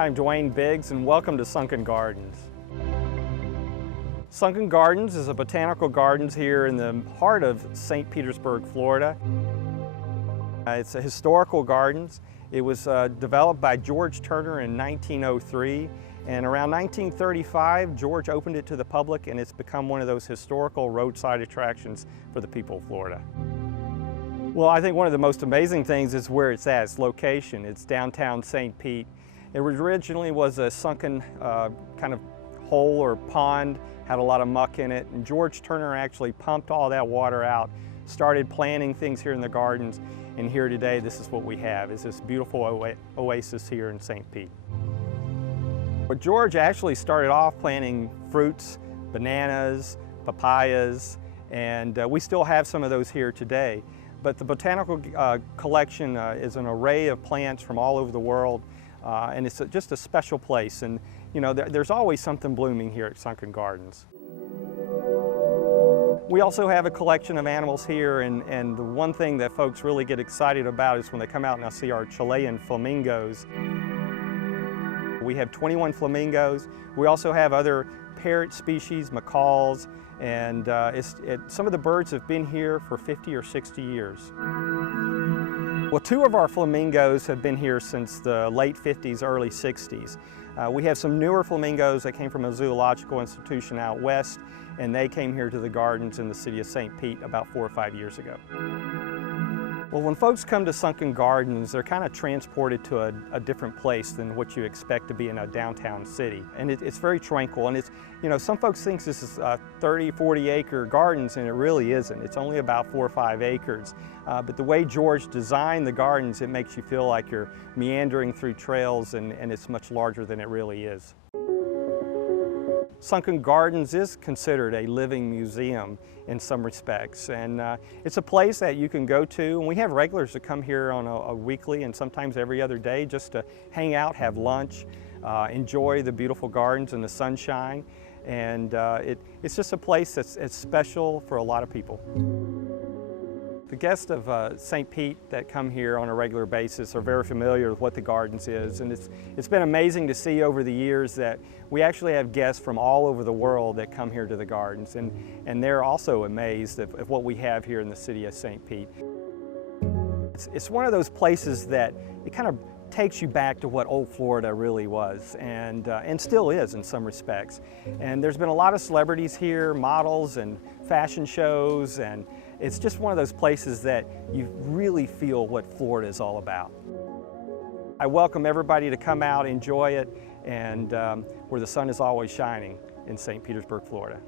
Hi, I'm Dwayne Biggs and welcome to Sunken Gardens. Sunken Gardens is a botanical gardens here in the heart of St. Petersburg, Florida. It's a historical gardens. It was developed by George Turner in 1903, and around 1935 George opened it to the public, and it's become one of those historical roadside attractions for the people of Florida. Well, I think one of the most amazing things is where it's at, its location. It's downtown St. Pete. It originally was a sunken kind of hole or pond, had a lot of muck in it, and George Turner actually pumped all that water out, started planting things here in the gardens, and here today this is what we have, is this beautiful oasis here in St. Pete. But George actually started off planting fruits, bananas, papayas, and we still have some of those here today. But the botanical collection is an array of plants from all over the world, and it's just a special place. And you know, there's always something blooming here at Sunken Gardens. We also have a collection of animals here, and the one thing that folks really get excited about is when they come out and see our Chilean flamingos. We have 21 flamingos. We also have other parrot species, macaws, and some of the birds have been here for 50 or 60 years. Well, two of our flamingos have been here since the late 50s, early 60s. We have some newer flamingos that came from a zoological institution out west, and they came here to the gardens in the city of St. Pete about 4 or 5 years ago. Well, when folks come to Sunken Gardens, they're kind of transported to a different place than what you expect to be in a downtown city. And it's very tranquil, and it's, you know, some folks think this is 30, 40 acre gardens, and it really isn't. It's only about 4 or 5 acres. But the way George designed the gardens, it makes you feel like you're meandering through trails, and it's much larger than it really is. Sunken Gardens is considered a living museum in some respects, and it's a place that you can go to, and we have regulars that come here on a weekly and sometimes every other day just to hang out, have lunch, enjoy the beautiful gardens and the sunshine, and it's just a place that's special for a lot of people. The guests of St. Pete that come here on a regular basis are very familiar with what the gardens is, and it's been amazing to see over the years that we actually have guests from all over the world that come here to the gardens, and they're also amazed at what we have here in the city of St. Pete. It's one of those places that it kind of takes you back to what old Florida really was, and still is in some respects. And there's been a lot of celebrities here, models and fashion shows, and it's just one of those places that you really feel what Florida is all about. I welcome everybody to come out, enjoy it, and where the sun is always shining in St. Petersburg, Florida.